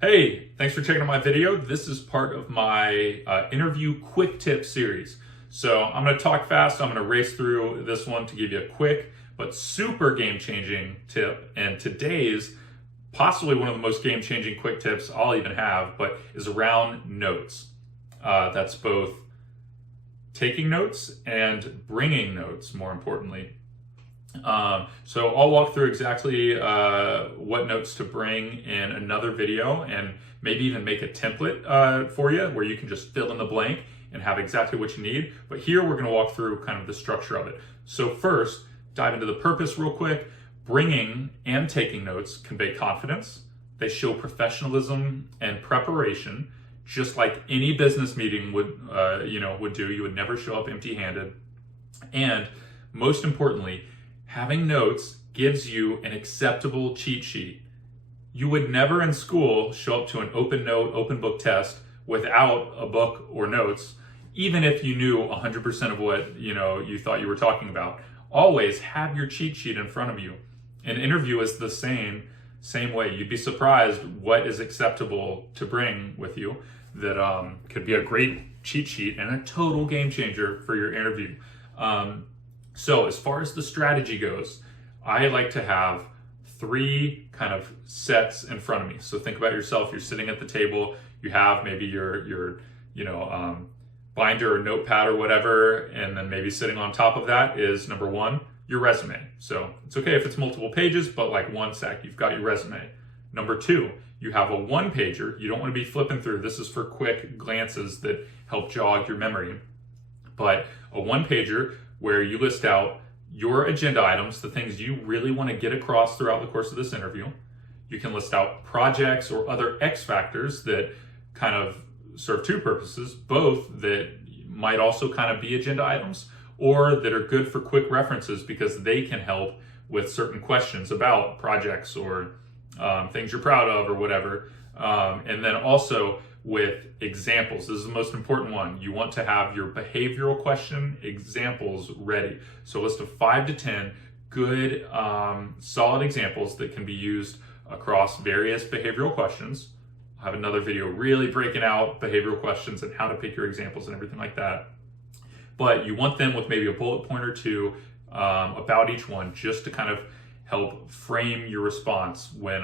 Hey, thanks for checking out my video. This is part of my interview quick tip series. So I'm going to talk fast. I'm going to race through this one to give you a quick but super game-changing tip. And today's possibly one of the most game-changing quick tips I'll even have, but is around notes. That's both taking notes and bringing notes, more importantly. So I'll walk through exactly what notes to bring in another video, and maybe even make a template for you where you can just fill in the blank and have exactly what you need. But here we're going to walk through kind of the structure of it. So first, dive into the purpose real quick. Bringing and taking notes convey confidence. They show professionalism and preparation, just like any business meeting would do. You would never show up empty-handed. And most importantly, having notes gives you an acceptable cheat sheet. You would never in school show up to an open note, open book test without a book or notes, even if you knew 100% of what you thought you were talking about. Always have your cheat sheet in front of you. An interview is the same way. You'd be surprised what is acceptable to bring with you that could be a great cheat sheet and a total game changer for your interview. So as far as the strategy goes, I like to have 3 kind of sets in front of me. So think about yourself. You're sitting at the table. You have maybe your binder or notepad or whatever, and then maybe sitting on top of that is number 1, your resume. So it's okay if it's multiple pages, but like one sec, you've got your resume. Number 2, you have a 1-pager. You don't want to be flipping through. This is for quick glances that help jog your memory. But a 1-pager where you list out your agenda items, the things you really want to get across throughout the course of this interview. You can list out projects or other X factors that kind of serve 2 purposes, both that might also kind of be agenda items, or that are good for quick references because they can help with certain questions about projects or things you're proud of or whatever. And then also with examples. This is the most important one. You want to have your behavioral question examples ready. So a list of 5 to 10 good, solid examples that can be used across various behavioral questions. I'll have another video really breaking out behavioral questions and how to pick your examples and everything like that. But you want them with maybe a bullet point or 2 about each one, just to kind of help frame your response when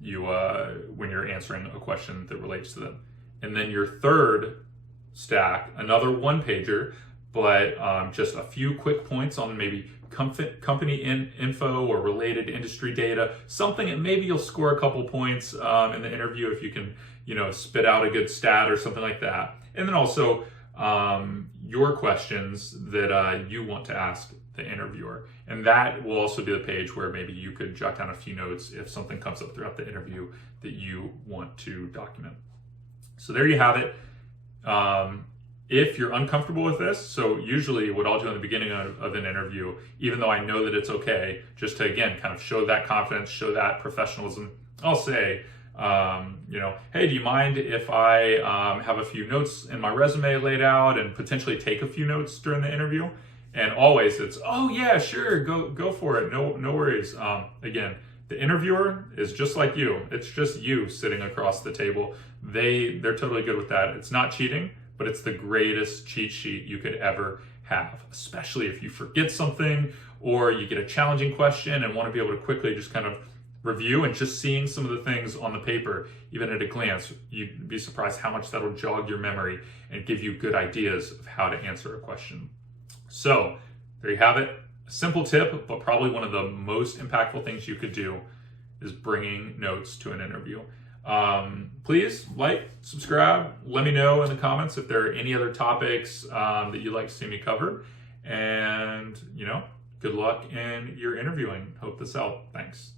you're answering a question that relates to them. And then your third stack, another 1-pager, but just a few quick points on maybe company info or related industry data, something that maybe you'll score a couple points in the interview if you can, spit out a good stat or something like that. And then also your questions that you want to ask the interviewer. And that will also be the page where maybe you could jot down a few notes if something comes up throughout the interview that you want to document. So there you have it. If you're uncomfortable with this, so usually what I'll do in the beginning of an interview, even though I know that it's okay, just to, again, kind of show that confidence, show that professionalism, I'll say, hey, do you mind if I have a few notes in my resume laid out and potentially take a few notes during the interview? And always it's, oh yeah, sure, go for it. No worries. Again, the interviewer is just like you. It's just you sitting across the table. They're totally good with that. It's not cheating, but it's the greatest cheat sheet you could ever have, especially if you forget something or you get a challenging question and want to be able to quickly just kind of review. And just seeing some of the things on the paper, even at a glance, you'd be surprised how much that'll jog your memory and give you good ideas of how to answer a question. So there you have it. A simple tip, but probably one of the most impactful things you could do is bringing notes to an interview. Please like, subscribe, let me know in the comments if there are any other topics that you'd like to see me cover. And, good luck in your interviewing. Hope this helped. Thanks.